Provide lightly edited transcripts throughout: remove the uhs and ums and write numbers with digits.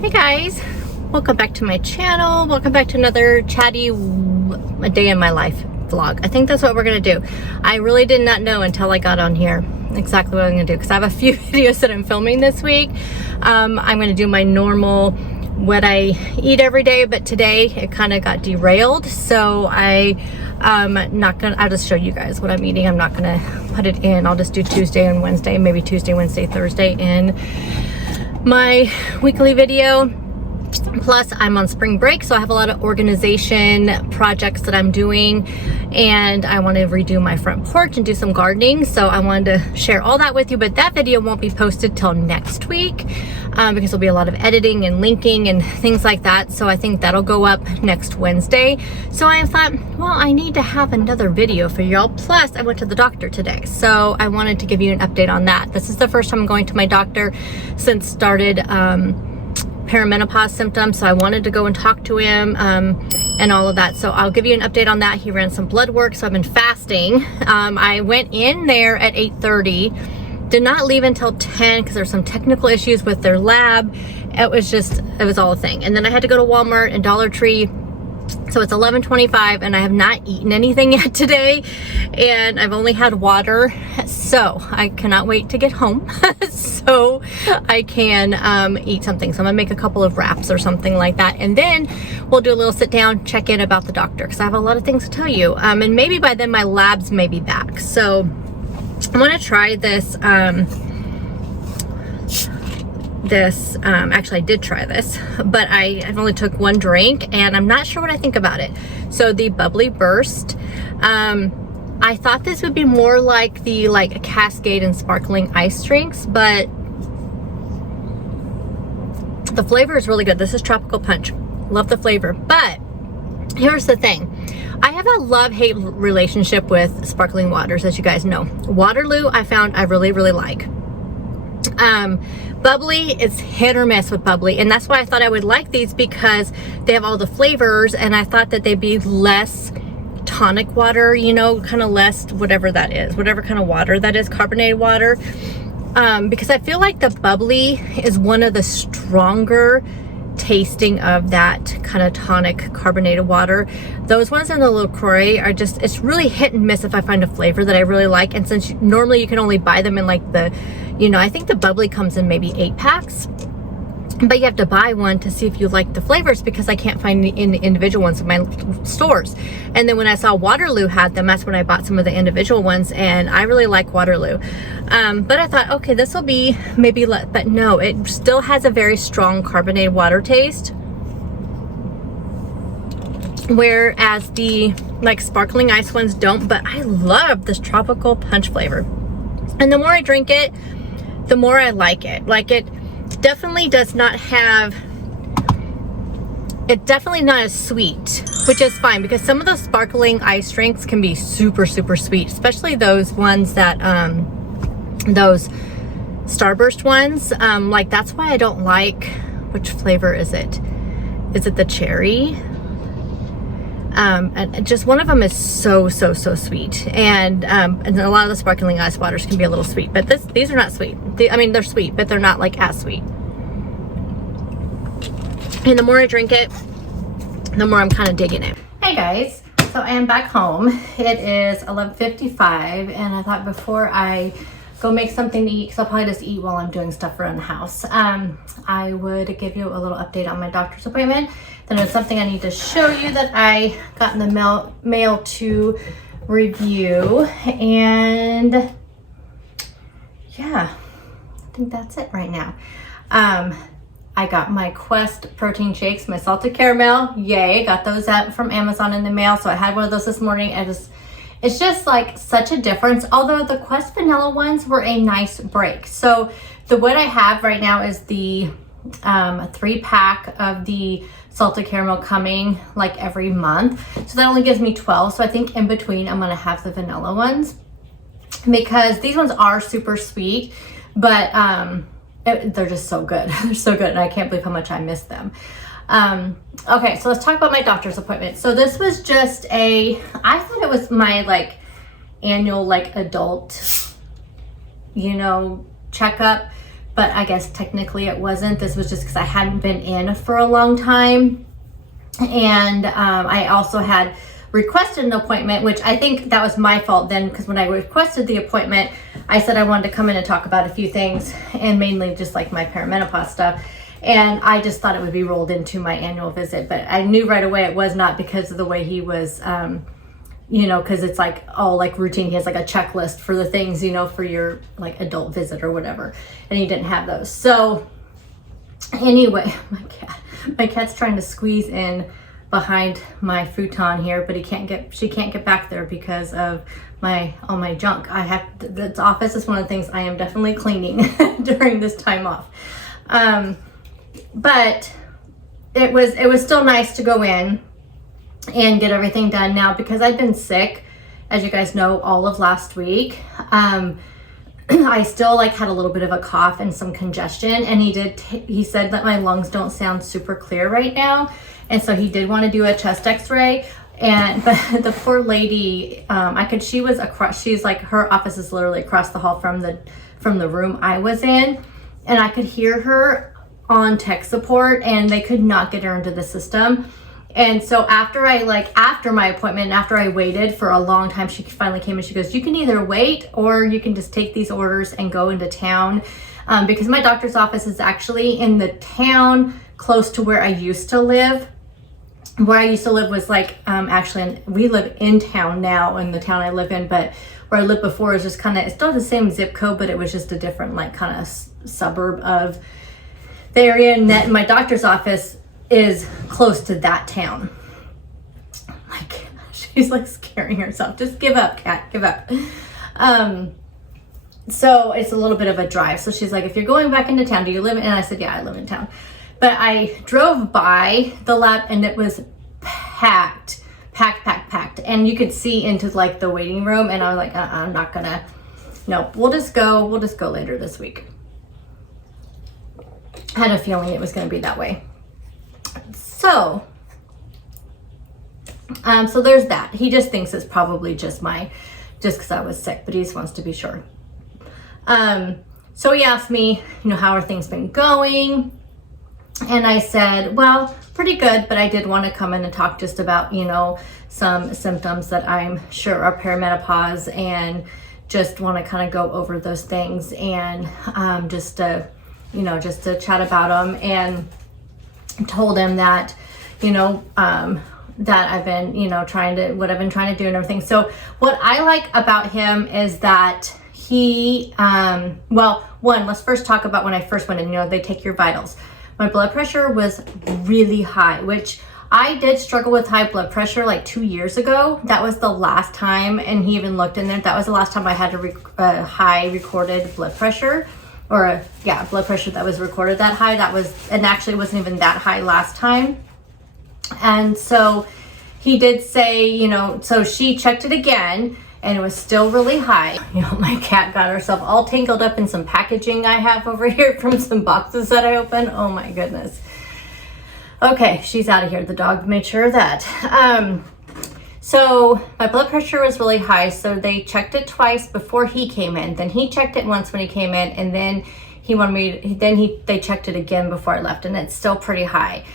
Hey guys, welcome back to my channel. Welcome back to another chatty a day in my life vlog. I think that's what we're gonna do. I really did not know until I got on here exactly what I'm gonna do because I have a few videos that I'm filming this week. I'm gonna do my normal what I eat every day, but today it kind of got derailed, so I'll just show you guys what I'm eating. I'm not gonna put it in. I'll just do Tuesday and Wednesday, maybe Tuesday, Wednesday, Thursday in my weekly video. Plus I'm on spring break, so I have a lot of organization projects that I'm doing, and I want to redo my front porch and do some gardening, so I wanted to share all that with you. But that video won't be posted till next week because there'll be a lot of editing and linking and things like that, so I think that'll go up next Wednesday. So I thought, well, I need to have another video for y'all. Plus I went to the doctor today, so I wanted to give you an update on that. This is the first time I'm going to my doctor since started perimenopause symptoms, so I wanted to go and talk to him and all of that, so I'll give you an update on that. He ran some blood work, so I've been fasting. I went in there at 8:30, did not leave until 10 because there's some technical issues with their lab. It was all a thing. And then I had to go to Walmart and Dollar Tree, so it's 11:25 and I have not eaten anything yet today, and I've only had water, so I cannot wait to get home so I can eat something. So I'm gonna make a couple of wraps or something like that, and then we'll do a little sit down check in about the doctor because I have a lot of things to tell you, and maybe by then my labs may be back. So I'm gonna try this actually I did try this, but I've only took one drink and I'm not sure what I think about it. So the Bubbly Burst, I thought this would be more like the Cascade and sparkling ice drinks, but the flavor is really good. This is Tropical Punch. Love the flavor, but here's the thing. I have a love-hate relationship with sparkling waters, as you guys know. Waterloo I found I really like. Bubbly is hit or miss with Bubbly, and that's why I thought I would like these, because they have all the flavors, and I thought that they'd be less tonic water, you know, kind of less whatever that is, whatever kind of water that is, carbonated water, because I feel like the Bubbly is one of the stronger tasting of that kind of tonic carbonated water. Those ones in the LaCroix are just, it's really hit and miss if I find a flavor that I really like. And since normally you can only buy them in like the, you know, I think the Bubbly comes in maybe 8 packs, but you have to buy one to see if you like the flavors, because I can't find the individual ones in my stores. And then when I saw Waterloo had them, that's when I bought some of the individual ones, and I really like Waterloo. But I thought, okay, this will be maybe, but no, it still has a very strong carbonated water taste. Whereas the sparkling ice ones don't, but I love this Tropical Punch flavor. And the more I drink it, the more I like it. It definitely does not have, it's definitely not as sweet, which is fine, because some of those sparkling ice drinks can be super sweet, especially those ones that those Starburst ones, that's why I don't like, which flavor is it the cherry? And just one of them is so sweet, and a lot of the sparkling ice waters can be a little sweet, but these are not sweet. I mean, they're sweet, but they're not as sweet. And the more I drink it, the more I'm kind of digging it. Hey guys, so I am back home. It is 11:55, and I thought before I go make something to eat, because I'll probably just eat while I'm doing stuff around the house, I would give you a little update on my doctor's appointment. Then there's something I need to show you that I got in the mail to review, and yeah, I think that's it right now. I got my Quest protein shakes, my salted caramel, yay, got those out from Amazon in the mail, so I had one of those this morning. It's just such a difference, although the Quest vanilla ones were a nice break. So what I have right now is the 3-pack of the salted caramel coming every month, so that only gives me 12. So I think in between I'm gonna have the vanilla ones, because these ones are super sweet, but they're just so good. They're so good, and I can't believe how much I miss them. Okay, so let's talk about my doctor's appointment. So this was just I thought it was my annual adult, you know, checkup, but I guess technically it wasn't. This was just because I hadn't been in for a long time. And I also had requested an appointment, which I think that was my fault then, because when I requested the appointment, I said I wanted to come in and talk about a few things, and mainly just like my perimenopause stuff. And I just thought it would be rolled into my annual visit, but I knew right away it was not, because of the way he was, you know, because it's like all like routine. He has like a checklist for the things, you know, for your like adult visit or whatever, and he didn't have those. So anyway, my cat's trying to squeeze in behind my futon here, but she can't get back there because of all my junk. This office is one of the things I am definitely cleaning during this time off. But it was still nice to go in and get everything done now, because I've been sick, as you guys know, all of last week. I still like had a little bit of a cough and some congestion, and he said that my lungs don't sound super clear right now. And so he did want to do a chest x-ray, but the poor lady, she's like, her office is literally across the hall from the room I was in, and I could hear her on tech support, and they could not get her into the system. And so after my appointment, after I waited for a long time, she finally came and she goes, you can either wait or you can just take these orders and go into town. Because my doctor's office is actually in the town close to where I used to live. Where I used to live was like, we live in town now in the town I live in, but where I lived before is just it's still the same zip code, but it was just a different like kind of suburb of the area. And my doctor's office is close to that town. Like, she's like scaring herself. Just give up, cat, give up. So it's a little bit of a drive. So she's like, if you're going back into town, do you live in? And I said, yeah, I live in town. But I drove by the lab and it was packed. And you could see into like the waiting room, and I was like, I'm not gonna, no, we'll just go later this week. I had a feeling it was gonna be that way. So there's that. He just thinks it's probably just because I was sick, but he just wants to be sure. So he asked me, you know, how are things been going? And I said, well, pretty good, but I did want to come in and talk just about, you know, some symptoms that I'm sure are perimenopause, and just want to kind of go over those things, and just to chat about them. And told him that, you know, that I've been, you know, what I've been trying to do and everything. So what I like about him is that he, let's first talk about when I first went in. You know, they take your vitals. My blood pressure was really high, which I did struggle with high blood pressure like 2 years ago. That was the last time, and he even looked in there. That was the last time I had a high recorded blood pressure, or blood pressure that was recorded that high. And actually wasn't even that high last time. And so he did say, you know, so she checked it again, and it was still really high. You know, my cat got herself all tangled up in some packaging I have over here from some boxes that I opened. Oh my goodness. Okay, she's out of here. The dog made sure of that. So my blood pressure was really high, so they checked it twice before he came in. Then he checked it once when he came in, and then they checked it again before I left, and it's still pretty high.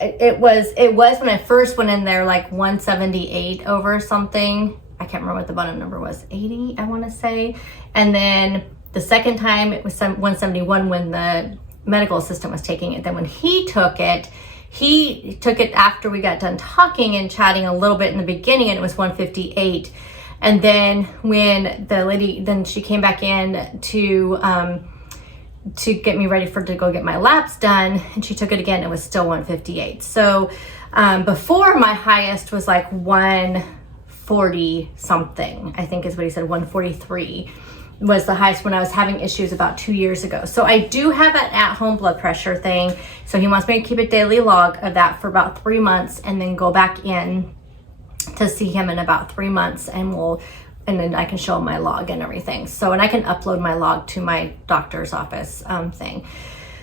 It was when I first went in there like 178 over something. I can't remember what the bottom number was, 80, I want to say. And then the second time it was 171 when the medical assistant was taking it. Then when he took it after we got done talking and chatting a little bit in the beginning, and it was 158. And then when the lady, then she came back in to get me ready to go get my labs done, and she took it again, it was still 158. So before, my highest was like 140 something, I think is what he said. 143 was the highest when I was having issues about 2 years ago. So I do have an at-home blood pressure thing. So he wants me to keep a daily log of that for about 3 months, and then go back in to see him in about 3 months, and then I can show him my log and everything. So, and I can upload my log to my doctor's office thing.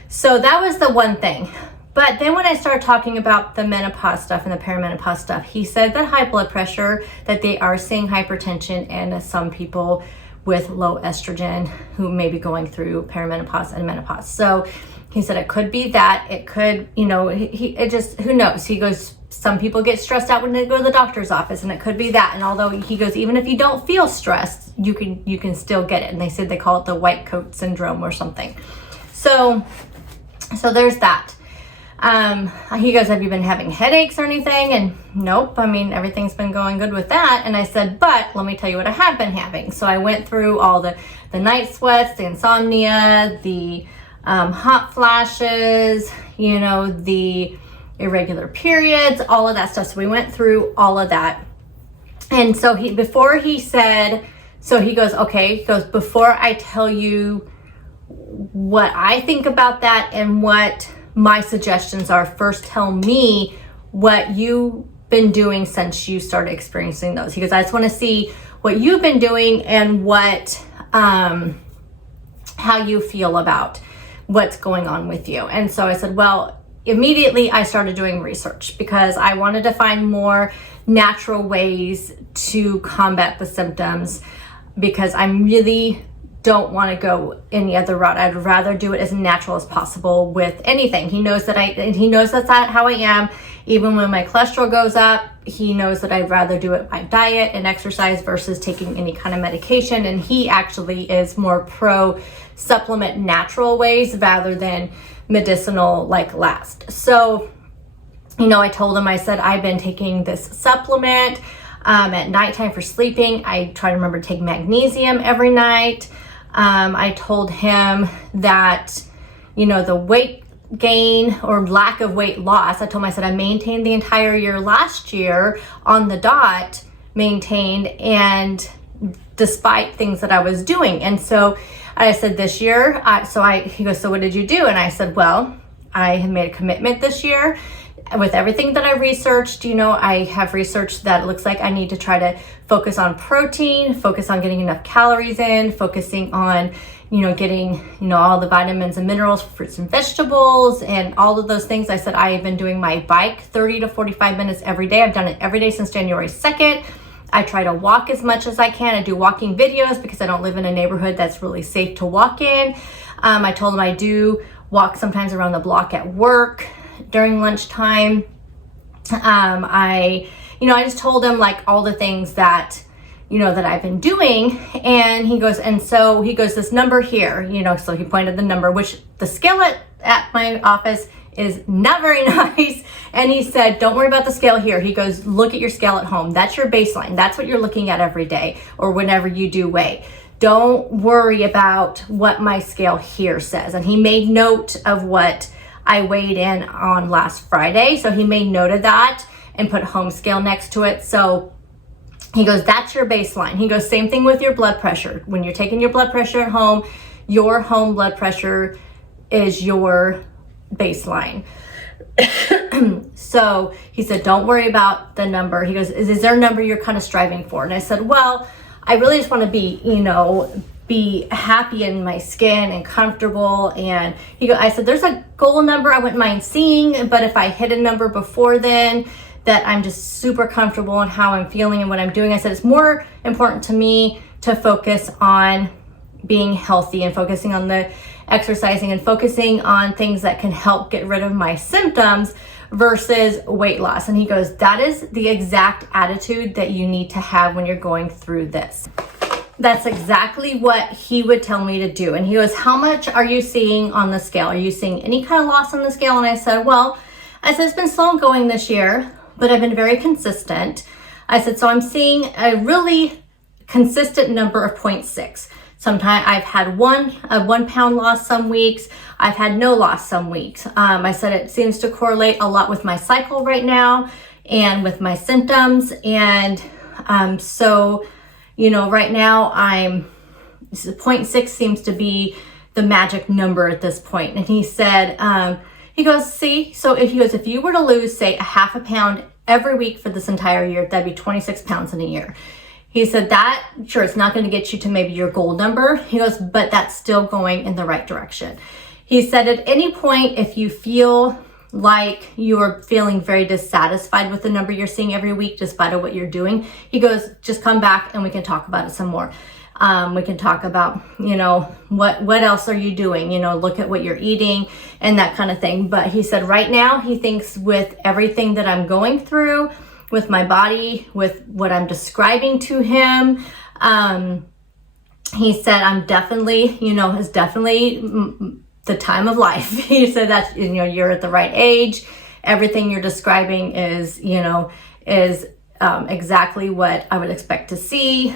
So that was the one thing. But then when I started talking about the menopause stuff and the perimenopause stuff, he said that high blood pressure, that they are seeing hypertension in some people with low estrogen who may be going through perimenopause and menopause. So he said it could be that. It could, you know, it just, who knows? He goes, some people get stressed out when they go to the doctor's office, and it could be that. And although he goes, even if you don't feel stressed, you can still get it. And they said they call it the white coat syndrome or something. So there's that. He goes, have you been having headaches or anything? And nope, I mean, everything's been going good with that. And I said, but let me tell you what I have been having. So I went through all the night sweats, the insomnia, the hot flashes, you know, the irregular periods, all of that stuff. So we went through all of that. And so he goes, okay, he goes, before I tell you what I think about that and what my suggestions are, first tell me what you've been doing since you started experiencing those. He goes, I just want to see what you've been doing and what, how you feel about what's going on with you. And so I said, well, immediately I started doing research because I wanted to find more natural ways to combat the symptoms, because I really don't want to go any other route. I'd rather do it as natural as possible with anything. He knows that he knows that's not how I am. Even when my cholesterol goes up, he knows that I'd rather do it by diet and exercise versus taking any kind of medication. And he actually is more pro supplement natural ways rather than medicinal like last. So, you know, I told him, I said, I've been taking this supplement at nighttime for sleeping. I try to remember to take magnesium every night. I told him that, you know, the weight gain or lack of weight loss, I told him, I said, I maintained the entire year last year on the dot, maintained, and despite things that I was doing. And so I said, this year, he goes, so what did you do? And I said, well, I have made a commitment this year with everything that I researched. You know, I have researched that it looks like I need to try to focus on protein, focus on getting enough calories in, focusing on, you know, getting, you know, all the vitamins and minerals, fruits and vegetables, and all of those things. I said, I have been doing my bike 30 to 45 minutes every day. I've done it every day since January 2nd. I try to walk as much as I can. I do walking videos because I don't live in a neighborhood that's really safe to walk in. I told him I do walk sometimes around the block at work during lunchtime. I just told him like all the things that, you know, that I've been doing. And he goes, this number here, you know, so he pointed the number, which the scale at my office is not very nice. And he said, don't worry about the scale here. He goes, look at your scale at home. That's your baseline. That's what you're looking at every day or whenever you do weigh. Don't worry about what my scale here says. And he made note of what I weighed in on last Friday. So he made note of that and put home scale next to it. So he goes, that's your baseline. He goes, same thing with your blood pressure. When you're taking your blood pressure at home, your home blood pressure is your baseline. So he said, don't worry about the number. He goes, is there a number you're kind of striving for? And I said, well, I really just want to be, you know, be happy in my skin and comfortable. And I said, there's a goal number I wouldn't mind seeing, but if I hit a number before then, that I'm just super comfortable in how I'm feeling and what I'm doing. I said, it's more important to me to focus on being healthy and focusing on the exercising and focusing on things that can help get rid of my symptoms versus weight loss. And he goes, that is the exact attitude that you need to have when you're going through this. That's exactly what he would tell me to do. And he goes, how much are you seeing on the scale? Are you seeing any kind of loss on the scale? And I said, well, it's been slow going this year, but I've been very consistent. I said, so I'm seeing a really consistent number of 0.6. Sometimes I've had a 1 pound loss some weeks. I've had no loss some weeks. I said it seems to correlate a lot with my cycle right now and with my symptoms. And so, you know, right now 0.6 seems to be the magic number at this point. And he said, he goes, see, so if you were to lose, say, a half a pound every week for this entire year, that'd be 26 pounds in a year. He said that, sure, it's not going to get you to maybe your goal number. He goes, but that's still going in the right direction. He said at any point, if you feel like you're feeling very dissatisfied with the number you're seeing every week, despite of what you're doing, he goes, just come back and we can talk about it some more. We can talk about, you know, what else are you doing? You know, look at what you're eating and that kind of thing. But he said right now he thinks with everything that I'm going through, with my body, with what I'm describing to him, he said I'm definitely, you know, it's definitely the time of life. He said that, you know, you're at the right age. Everything you're describing is, you know, is exactly what I would expect to see.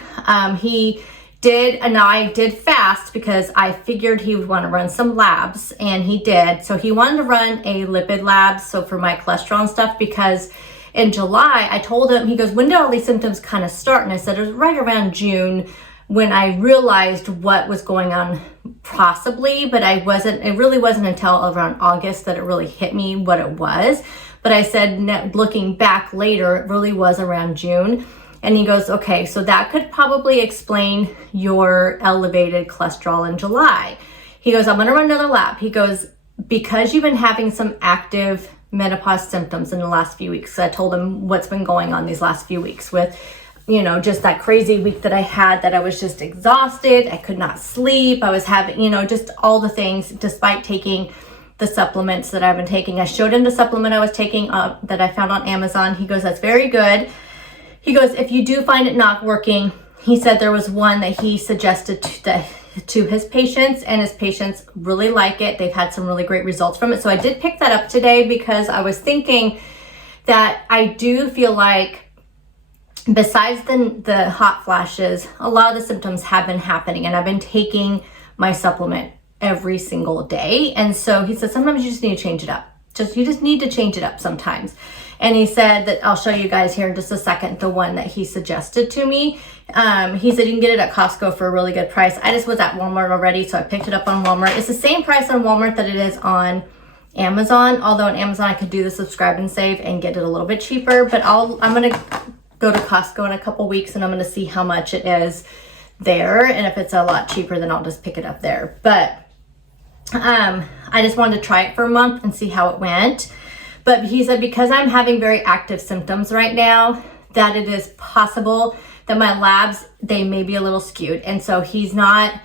He did, and I did fast because I figured he would want to run some labs, and he did. So he wanted to run a lipid lab, so for my cholesterol and stuff, because in July, I told him, he goes, when did all these symptoms kind of start? And I said, it was right around June when I realized what was going on, possibly, but it really wasn't until around August that it really hit me what it was. But I said, looking back later, it really was around June. And he goes, okay, so that could probably explain your elevated cholesterol in July. He goes, I'm gonna run another lab. He goes, because you've been having some active menopause symptoms in the last few weeks. So I told him what's been going on these last few weeks with, you know, just that crazy week that I had, that I was just exhausted. I could not sleep. I was having, you know, just all the things despite taking the supplements that I've been taking. I showed him the supplement I was taking that I found on Amazon. He goes, that's very good. He goes, if you do find it not working, he said there was one that he suggested to his patients, and his patients really like it. They've had some really great results from it. So I did pick that up today because I was thinking that I do feel like besides the hot flashes, a lot of the symptoms have been happening, and I've been taking my supplement every single day. And so he said, sometimes you just need to change it up. You just need to change it up sometimes. And he said that, I'll show you guys here in just a second, the one that he suggested to me. He said you can get it at Costco for a really good price. I just was at Walmart already, so I picked it up on Walmart. It's the same price on Walmart that it is on Amazon, although on Amazon I could do the subscribe and save and get it a little bit cheaper. But I'm gonna go to Costco in a couple weeks, and I'm gonna see how much it is there, and if it's a lot cheaper, then I'll just pick it up there. But I just wanted to try it for a month and see how it went. But he said, because I'm having very active symptoms right now, that it is possible that my labs, they may be a little skewed. And so he's not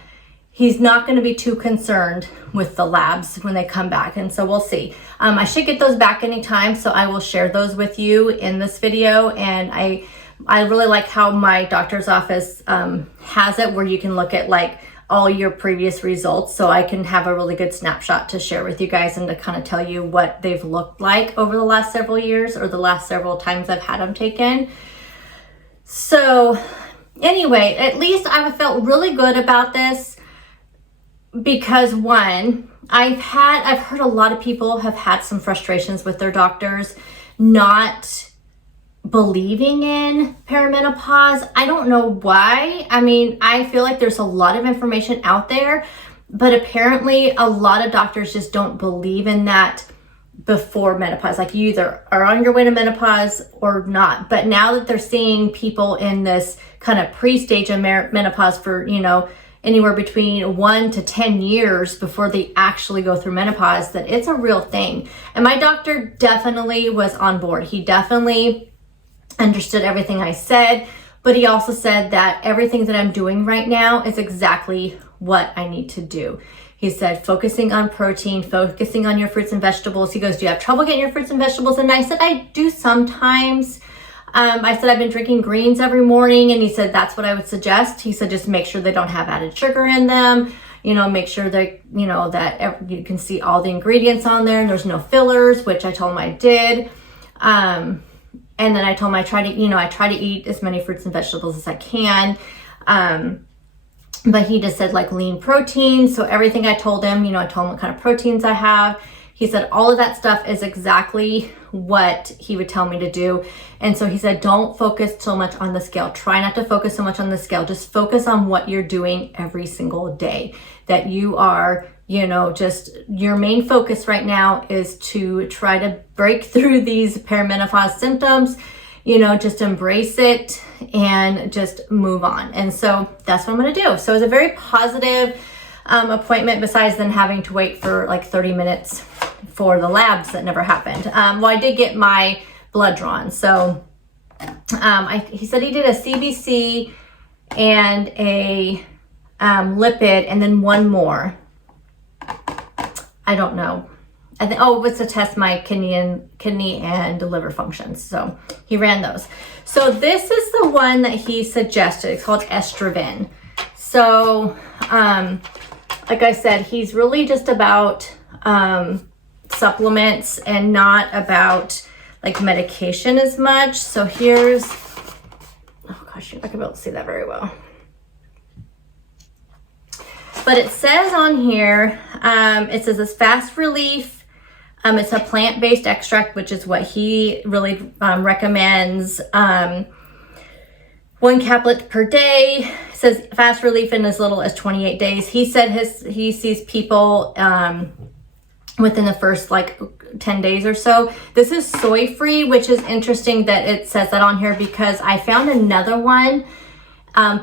going to be too concerned with the labs when they come back. And so we'll see. I should get those back anytime, so I will share those with you in this video. And I really like how my doctor's office has it, where you can look at like all your previous results, so I can have a really good snapshot to share with you guys and to kind of tell you what they've looked like over the last several years, or the last several times I've had them taken. So anyway, at least I felt really good about this, because one, I've heard a lot of people have had some frustrations with their doctors not believing in perimenopause. I don't know why. I mean, I feel like there's a lot of information out there, but apparently a lot of doctors just don't believe in that before menopause. Like, you either are on your way to menopause or not. But now that they're seeing people in this kind of pre-stage of menopause for, you know, anywhere between 1 to 10 years before they actually go through menopause, that it's a real thing. And my doctor definitely was on board. He definitely understood everything I said, but he also said that everything that I'm doing right now is exactly what I need to do. He said, focusing on protein, focusing on your fruits and vegetables. He goes, do you have trouble getting your fruits and vegetables? And I said, I do sometimes. I said, I've been drinking greens every morning. And he said, that's what I would suggest. He said, just make sure they don't have added sugar in them. You know, make sure that, you know, that you can see all the ingredients on there and there's no fillers, which I told him I did. And then I told him I try to eat as many fruits and vegetables as I can. But he just said like lean protein. So everything I told him, you know, I told him what kind of proteins I have. He said all of that stuff is exactly what he would tell me to do. And so he said, don't focus so much on the scale. Try not to focus so much on the scale. Just focus on what you're doing every single day. That you are, you know, just your main focus right now is to try to break through these perimenopause symptoms, you know, just embrace it and just move on. And so that's what I'm going to do. So it's a very positive appointment, besides then having to wait for like 30 minutes for the labs that never happened. Well, I did get my blood drawn. So he said he did a CBC and a lipid, and then one more. I don't know. Oh, it's to test my kidney and liver functions. So he ran those. So this is the one that he suggested. It's called Estroven. So, like I said, he's really just about supplements and not about like medication as much. So here's, oh gosh, you're not gonna be able to see that very well. But it says on here, it says it's fast relief. It's a plant-based extract, which is what he really recommends. 1 caplet per day. It says fast relief in as little as 28 days. He said he sees people within the first like 10 days or so. This is soy-free, which is interesting that it says that on here, because I found another one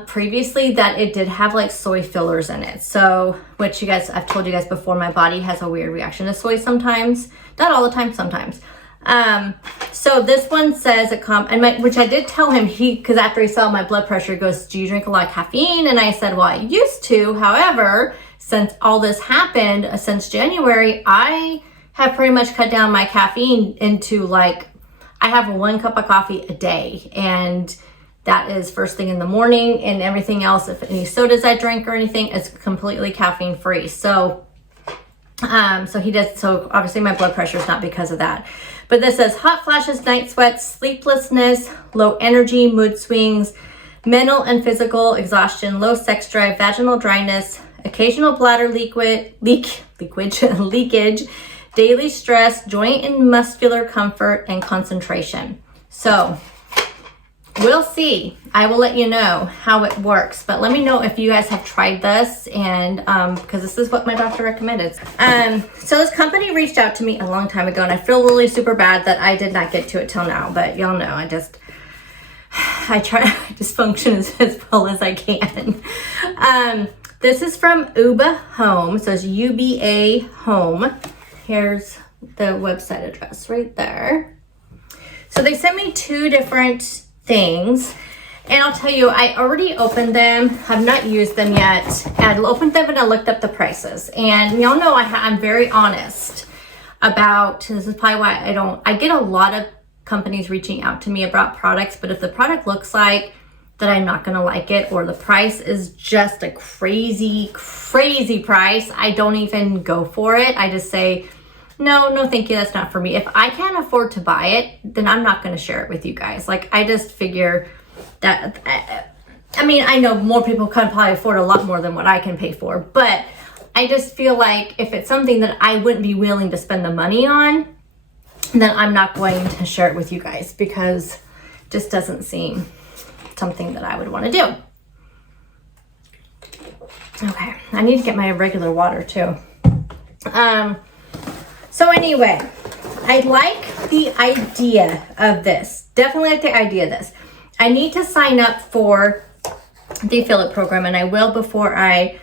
previously that it did have like soy fillers in it. So, which I've told you guys before, my body has a weird reaction to soy sometimes. Not all the time, sometimes. So this one says which I did tell him, because after he saw my blood pressure, he goes, do you drink a lot of caffeine? And I said, well, I used to. However, since all this happened, since January, I have pretty much cut down my caffeine into like, I have 1 cup of coffee a day, and that is first thing in the morning, and everything else, if any sodas I drink or anything, is completely caffeine free. So, so obviously my blood pressure is not because of that. But this says hot flashes, night sweats, sleeplessness, low energy, mood swings, mental and physical exhaustion, low sex drive, vaginal dryness, occasional bladder leakage, daily stress, joint and muscular comfort, and concentration. So we'll see. I will let you know how it works, but let me know if you guys have tried this, and because this is what my doctor recommended. So this company reached out to me a long time ago, and I feel really super bad that I did not get to it till now, but y'all know I try to function as well as I can. This is from Uba Home, so it's UBA Home. Here's the website address right there. So they sent me 2 different things, and I'll tell you, I already opened them. I've not used them yet. I opened them and I looked up the prices, and y'all know I'm very honest about, this is probably why I get a lot of companies reaching out to me about products, but if the product looks like that I'm not gonna like it, or the price is just a crazy price, I don't even go for it. I just say, no, thank you, that's not for me. If I can't afford to buy it, then I'm not gonna share it with you guys. Like, I just figure that, I mean, I know more people can probably afford a lot more than what I can pay for, but I just feel like if it's something that I wouldn't be willing to spend the money on, then I'm not going to share it with you guys, because it just doesn't seem something that I would want to do. Okay, I need to get my regular water too. So anyway, I like the idea of this. Definitely like the idea of this. I need to sign up for the affiliate program, and I will before I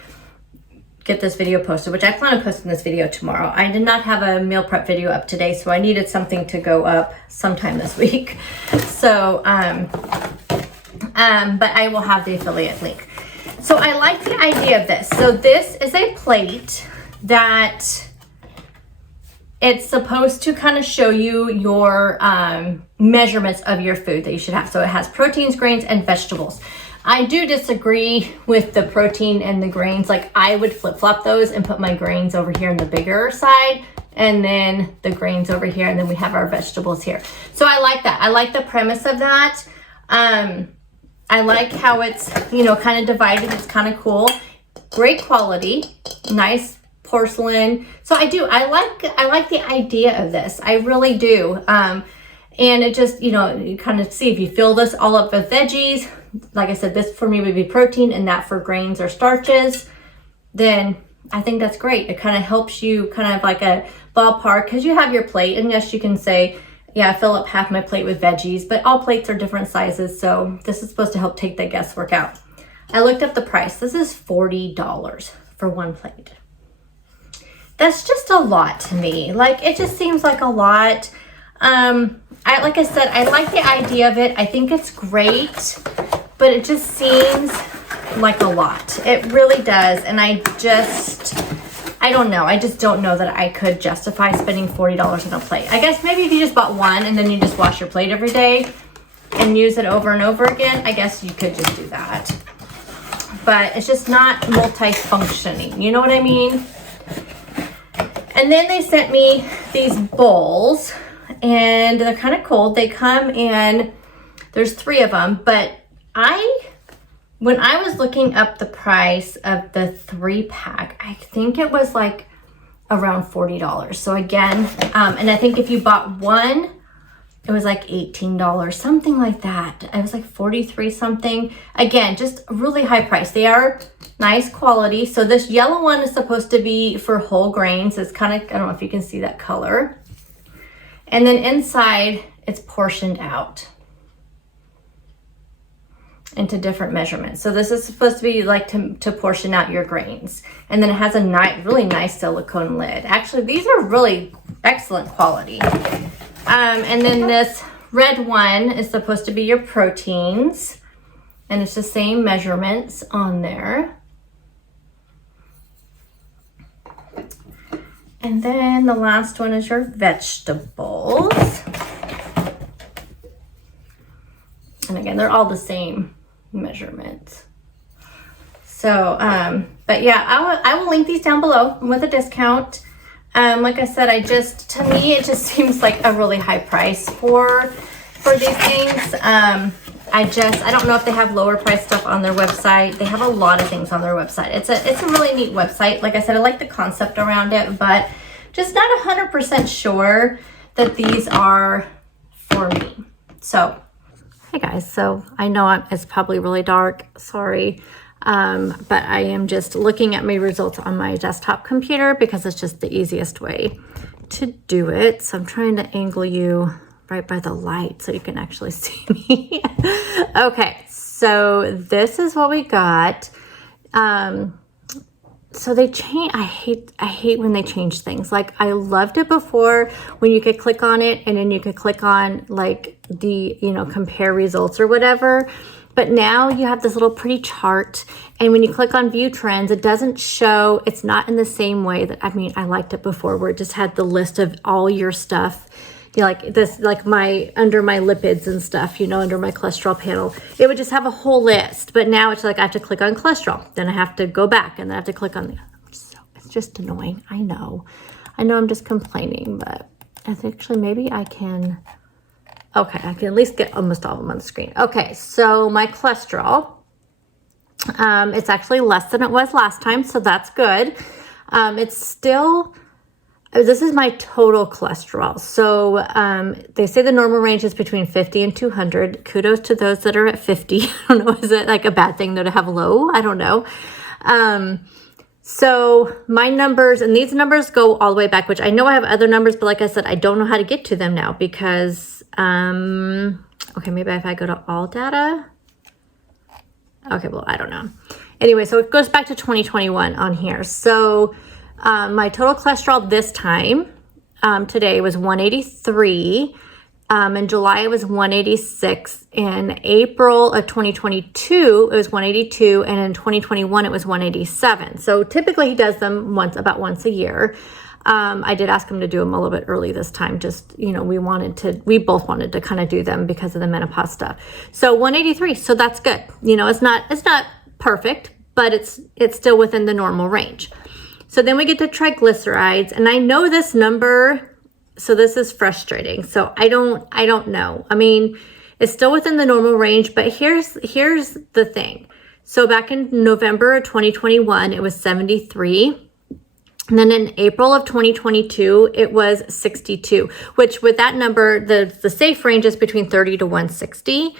get this video posted, which I plan on posting this video tomorrow. I did not have a meal prep video up today, so I needed something to go up sometime this week. So, but I will have the affiliate link. So I like the idea of this. So this is a plate that it's supposed to kind of show you your measurements of your food that you should have. So it has proteins, grains, and vegetables. I do disagree with the protein and the grains. Like, I would flip-flop those and put my grains over here on the bigger side, and then the grains over here, and then we have our vegetables here. So I like that. I like the premise of that. I like how it's, you know, kind of divided. It's kind of cool. Great quality, nice porcelain. So I like the idea of this. I really do. And it just, you know, you kind of see if you fill this all up with veggies, like I said, this for me would be protein, and that for grains or starches, then I think that's great. It kind of helps you kind of like a ballpark, because you have your plate, and yes, you can say, yeah, fill up half my plate with veggies, but all plates are different sizes, so this is supposed to help take the guesswork out. I looked up the price. This is $40 for one plate. That's just a lot to me. Like, it just seems like a lot. Like I said, I like the idea of it. I think it's great. but it just seems like a lot. It really does. And I don't know. I just don't know that I could justify spending $40 on a plate. I guess maybe if you just bought one and then you just wash your plate every day and use it over and over again, I guess you could just do that. But it's just not multi-functioning. You know what I mean? And then they sent me these bowls, and they're kind of cool. They come in, there's 3 of them, but when I was looking up the price of the 3-pack, I think it was like around $40. So again, and I think if you bought one, it was like $18, something like that. It was like 43 something. Again, just a really high price. They are nice quality. So this yellow one is supposed to be for whole grains. It's kind of, I don't know if you can see that color. And then inside, it's portioned out into different measurements. So this is supposed to be like to portion out your grains. And then it has a really nice silicone lid. Actually, these are really excellent quality. And then this red one is supposed to be your proteins. And it's the same measurements on there. And then the last one is your vegetables. And again, they're all the same measurements. So, but yeah, I will link these down below with a discount. Like I said, to me, it just seems like a really high price for these things. I don't know if they have lower price stuff on their website. They have a lot of things on their website. It's a really neat website. Like I said, I like the concept around it, but just not 100% sure that these are for me. So, hey guys, so I know it's probably really dark, sorry. But I am just looking at my results on my desktop computer because it's just the easiest way to do it. So I'm trying to angle you right by the light so you can actually see me. Okay, so this is what we got. So they change. I hate when they change things. Like I loved it before when you could click on it and then you could click on like the, compare results or whatever. But now you have this little pretty chart, and when you click on view trends, it doesn't show, it's not in the same way that, I liked it before where it just had the list of all your stuff, like this, like under my lipids and stuff, under my cholesterol panel, it would just have a whole list. But now it's like I have to click on cholesterol, then I have to go back and then I have to click on it's just annoying. I know I'm just complaining, but I think actually maybe I can. Okay, I can at least get almost all of them on the screen. Okay, so my cholesterol, it's actually less than it was last time, so that's good. It's still, this is my total cholesterol. So they say the normal range is between 50 and 200. Kudos to those that are at 50. I don't know, is it like a bad thing though to have low? I don't know. So my numbers, and these numbers go all the way back, which I know I have other numbers, but like I said, I don't know how to get to them now because, okay, maybe if I go to all data. Okay, well, I don't know. Anyway, so it goes back to 2021 on here. So my total cholesterol this time, today was 183. In July, it was 186. In April of 2022, it was 182. And in 2021, it was 187. So typically he does them about once a year. I did ask him to do them a little bit early this time. Just, we both wanted to kind of do them because of the menopause stuff. So 183. So that's good. It's not perfect, but it's still within the normal range. So then we get to triglycerides, and I know this number. So this is frustrating. So I don't know. It's still within the normal range, but here's the thing. So back in November of 2021, it was 73. And then in April of 2022, it was 62, which with that number, the safe range is between 30 to 160.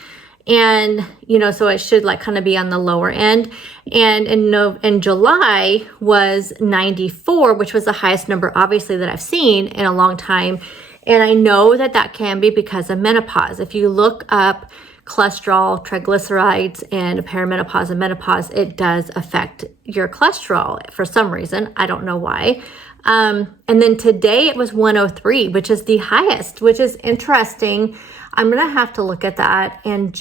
And, so it should kind of be on the lower end. And in July was 94, which was the highest number, obviously, that I've seen in a long time. And I know that can be because of menopause. If you look up cholesterol, triglycerides, and perimenopause and menopause, it does affect your cholesterol for some reason. I don't know why. And then today it was 103, which is the highest, which is interesting. I'm going to have to look at that and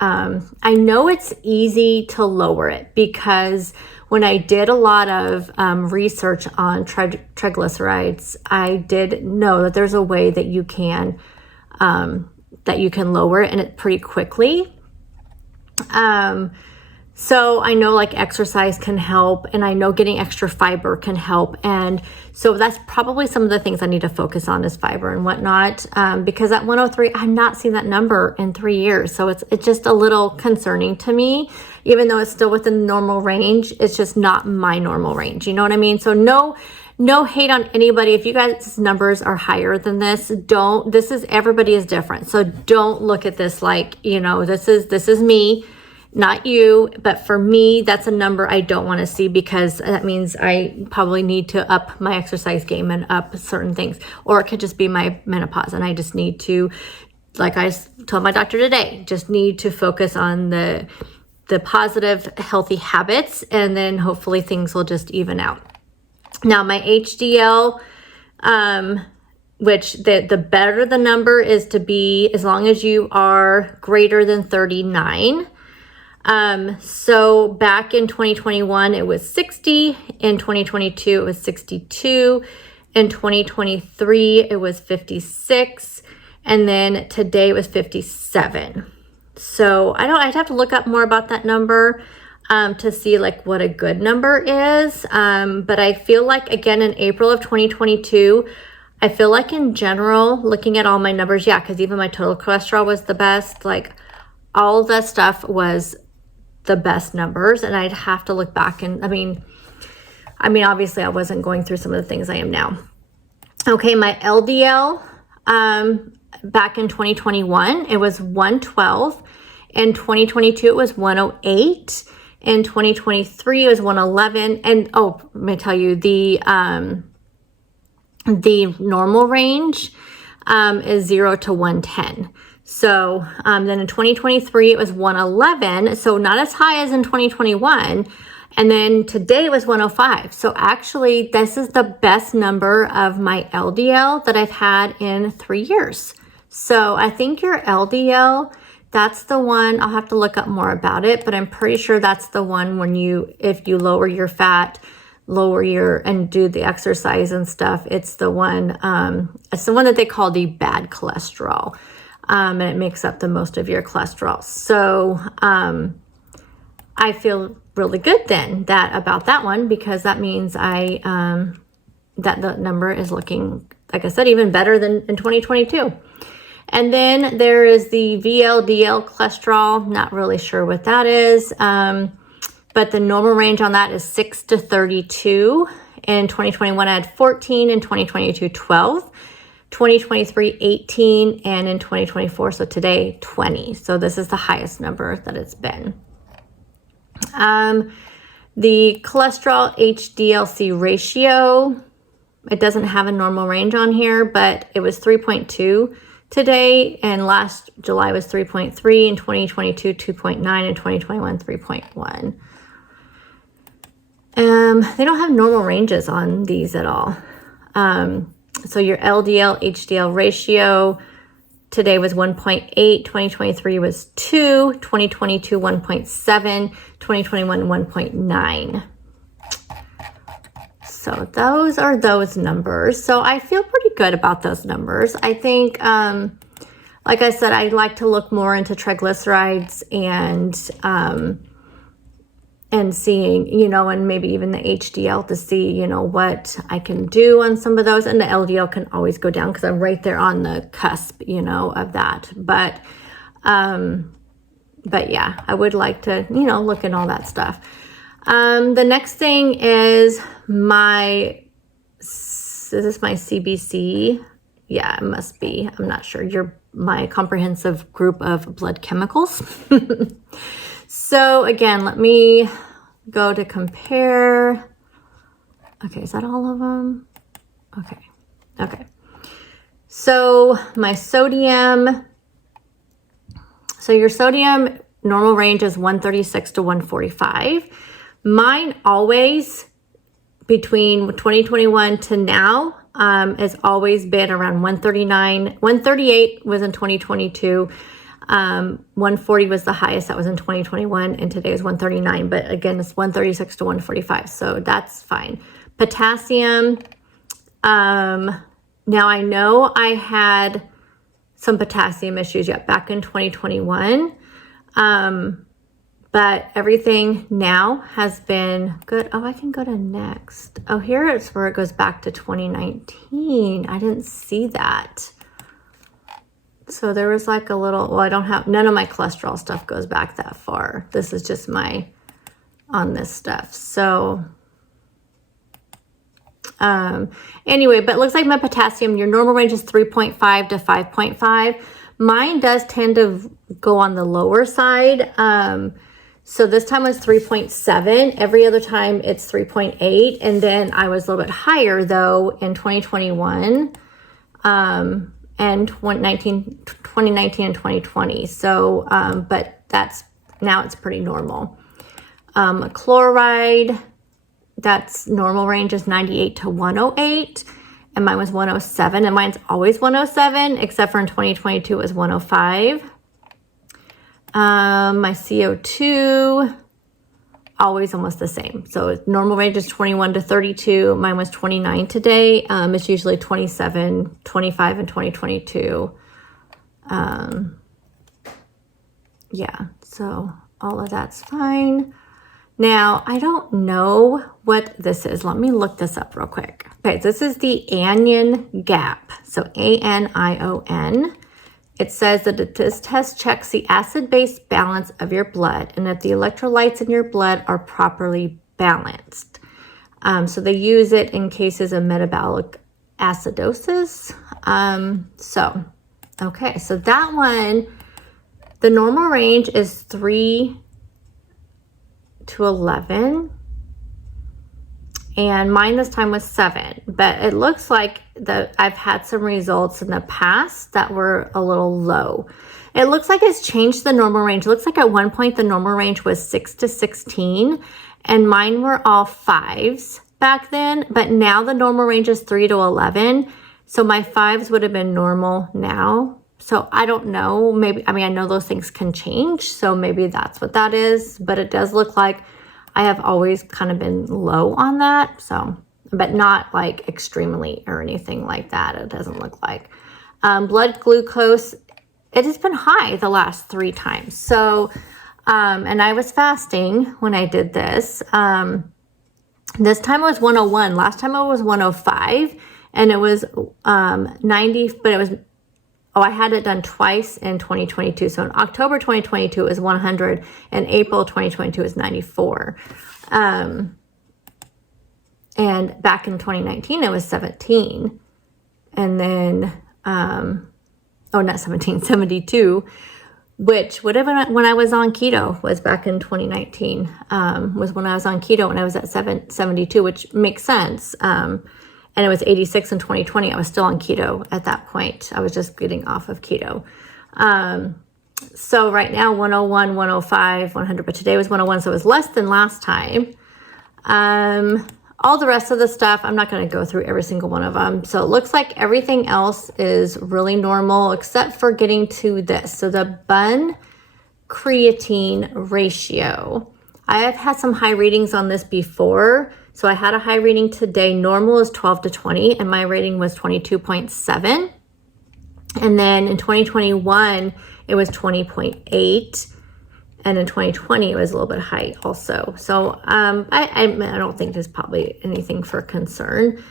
I know it's easy to lower it because when I did a lot of research on triglycerides, I did know that there's a way that you can lower it, and it pretty quickly. So I know like exercise can help, and I know getting extra fiber can help. And so that's probably some of the things I need to focus on is fiber and whatnot. Because at 103, I've not seen that number in 3 years. So it's just a little concerning to me, even though it's still within the normal range. It's just not my normal range. You know what I mean? So no hate on anybody. If you guys' numbers are higher than this, everybody is different. So don't look at this like, this is me, not you. But for me, that's a number I don't want to see, because that means I probably need to up my exercise game and up certain things. Or it could just be my menopause, and I just need to, like I told my doctor today, just need to focus on the positive, healthy habits, and then hopefully things will just even out. Now my HDL, which the better the number is to be, as long as you are greater than 39. So back in 2021, it was 60. In 2022, it was 62. In 2023, it was 56. And then today it was 57. So I'd have to look up more about that number, to see like what a good number is. But I feel like, again, in April of 2022, I feel like in general, looking at all my numbers, because even my total cholesterol was the best, like all of that stuff was the best numbers. And I'd have to look back, and I mean, obviously I wasn't going through some of the things I am now. Okay, my LDL, back in 2021, it was 112. In 2022, it was 108. In 2023, it was 111. And let me tell you, the normal range is 0 to 110. So then in 2023, it was 111. So not as high as in 2021. And then today it was 105. So actually, this is the best number of my LDL that I've had in 3 years. So I think your LDL, that's the one. I'll have to look up more about it, but I'm pretty sure that's the one if you lower your fat, and do the exercise and stuff, it's the one that they call the bad cholesterol. And it makes up the most of your cholesterol. So I feel really good then about that one, because that means that the number is looking, like I said, even better than in 2022. And then there is the VLDL cholesterol. Not really sure what that is. But the normal range on that is 6 to 32. In 2021, I had 14. In 2022, 12. 2023, 18. And in 2024, so today, 20. So this is the highest number that it's been. The cholesterol HDLC ratio, it doesn't have a normal range on here, but it was 3.2 today, and last July was 3.3, in 2022, 2.9, in 2021, 3.1. They don't have normal ranges on these at all. So your LDL HDL ratio today was 1.8, 2023 was 2, 2022 1.7, 2021 1.9. So those are those numbers. So I feel pretty good about those numbers. I think, like I said, I'd like to look more into triglycerides and seeing, and maybe even the HDL to see, what I can do on some of those. And the LDL can always go down because I'm right there on the cusp, of that. But yeah, I would like to, look at all that stuff. The next thing is is this my CBC? Yeah, it must be. I'm not sure. My comprehensive group of blood chemicals. So again, let me go to compare. Okay, is that all of them? Okay. So my sodium. So your sodium normal range is 136 to 145. Mine always between 2021 to now has always been around 139. 138 was in 2022. 140 was the highest. That was in 2021, and today is 139. But again, it's 136 to 145, so that's fine. Potassium. Now I know I had some potassium issues back in 2021. But everything now has been good. Oh, I can go to next. Oh, here it's where it goes back to 2019. I didn't see that. So there was like a little, well, I don't have, none of my cholesterol stuff goes back that far. This is just my, on this stuff. So, anyway, but it looks like my potassium, your normal range is 3.5 to 5.5. Mine does tend to go on the lower side. So this time was 3.7. Every other time it's 3.8. And then I was a little bit higher though in 2021, and 2019 and 2020. So, but that's, now it's pretty normal. Chloride, that's normal range is 98 to 108. And mine was 107, and mine's always 107, except for in 2022 it was 105. My CO2, always almost the same. So normal range is 21 to 32. Mine was 29 today. It's usually 27, 25 in 2022. Yeah, so all of that's fine. Now, I don't know what this is. Let me look this up real quick. Okay, this is the anion gap. So A-N-I-O-N. It says that this test checks the acid-base balance of your blood and if the electrolytes in your blood are properly balanced. So they use it in cases of metabolic acidosis. Okay, so that one, the normal range is 3 to 11. And mine this time was 7, but it looks like I've had some results in the past that were a little low. It looks like it's changed the normal range. It looks like at one point the normal range was 6 to 16, and mine were all 5s back then, but now the normal range is 3 to 11. So my 5s would have been normal now. So I don't know, maybe, I mean, I know those things can change, so maybe that's what that is, but it does look like I have always kind of been low on that, so, but not like extremely or anything like that. It doesn't look like. Blood glucose, it has been high the last 3 times. So, and I was fasting when I did this. This time it was 101. Last time it was 105, and it was 90, but it was, oh, I had it done twice in 2022. So in October 2022, it was 100. And April 2022 is 94. And back in 2019, it was 17. And then, oh, not 17, 72, which would have been when I was on keto, was back in 2019, was when I was on keto and I was at 72, which makes sense. And it was 86 in 2020. I was still on keto at that point. I was just getting off of keto. So right now, 101, 105, 100, but today was 101, so it was less than last time. All the rest of the stuff, I'm not going to go through every single one of them. So it looks like everything else is really normal, except for getting to this. So the bun creatine ratio. I have had some high readings on this before. So I had a high reading today. Normal is 12 to 20, and my rating was 22.7. And then in 2021, it was 20.8. And in 2020, it was a little bit high also. So I don't think there's probably anything for concern.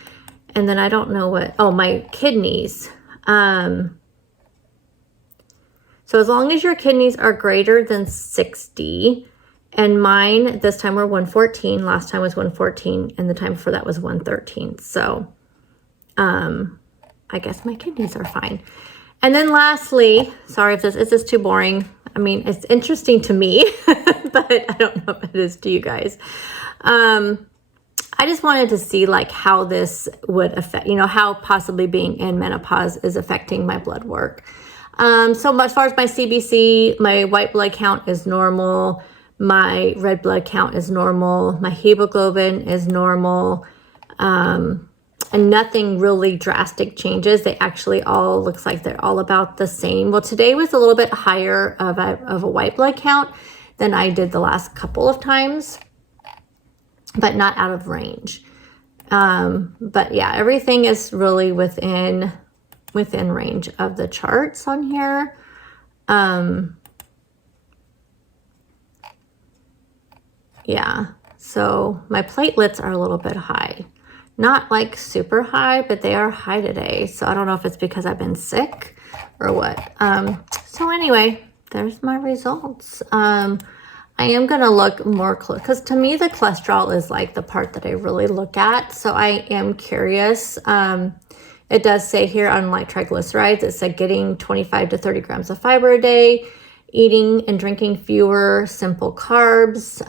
And then I don't know what, oh, my kidneys. So as long as your kidneys are greater than 60, and mine this time were 114, last time was 114, and the time before that was 113. So I guess my kidneys are fine. And then lastly, sorry if this is this too boring. I mean, it's interesting to me, but I don't know if it is to you guys. I just wanted to see like how this would affect, you know, how possibly being in menopause is affecting my blood work. So as far as my CBC, my white blood count is normal. My red blood count is normal. My hemoglobin is normal. And nothing really drastic changes. They actually all looks like they're all about the same. Well, today was a little bit higher of a white blood count than I did the last couple of times, but not out of range. But yeah, everything is really within range of the charts on here. Yeah, so my platelets are a little bit high. Not like super high, but they are high today. So I don't know if it's because I've been sick or what. So anyway, there's my results. I am going to look more close because to me, the cholesterol is like the part that I really look at. So I am curious. It does say here on like triglycerides, it said getting 25 to 30 grams of fiber a day, eating and drinking fewer simple carbs,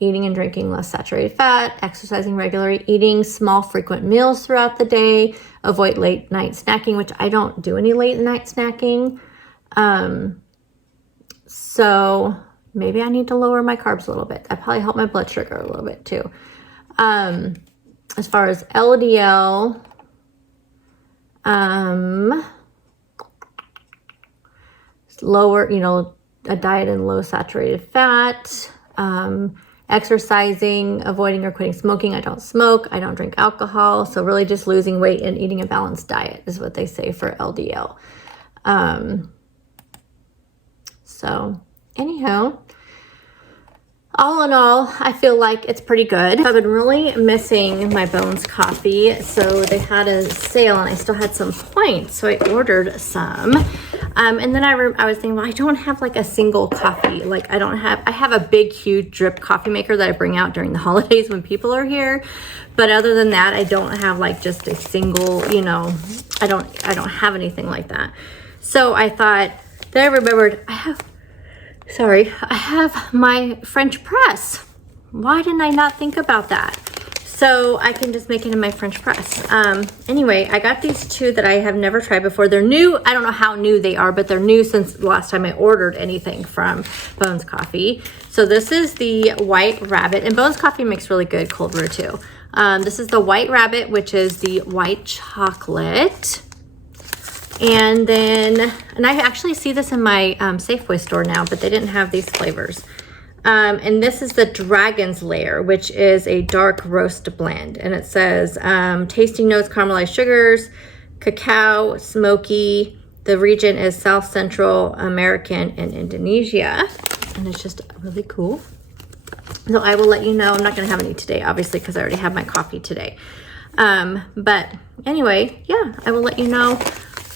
eating and drinking less saturated fat, exercising regularly, eating small frequent meals throughout the day, avoid late night snacking, which I don't do any late night snacking. So maybe I need to lower my carbs a little bit. That probably help my blood sugar a little bit too. As far as LDL, lower, a diet in low saturated fat, exercising, avoiding or quitting smoking. I don't smoke. I don't drink alcohol. So really just losing weight and eating a balanced diet is what they say for LDL. So anyhow, all in all, I feel like it's pretty good. I've been really missing my Bones coffee. So they had a sale and I still had some points. So I ordered some. And then I was thinking, well, I don't have like a single coffee. Like I have a big, huge drip coffee maker that I bring out during the holidays when people are here. But other than that, I don't have like just a single, I don't have anything like that. So I thought, then I remembered I have my French press. Why didn't I not think about that? So I can just make it in my French press. Anyway, I got these two that I have never tried before. They're new. I don't know how new they are, but they're new since the last time I ordered anything from Bones Coffee. So this is the White Rabbit, and Bones Coffee makes really good cold brew too. This is the White Rabbit, which is the white chocolate. And I actually see this in my Safeway store now, but they didn't have these flavors. And this is the Dragon's Lair, which is a dark roast blend. And it says tasting notes, caramelized sugars, cacao, smoky. The region is South Central American and Indonesia. And it's just really cool. So I will let you know. I'm not going to have any today, obviously, because I already have my coffee today. But anyway, yeah, I will let you know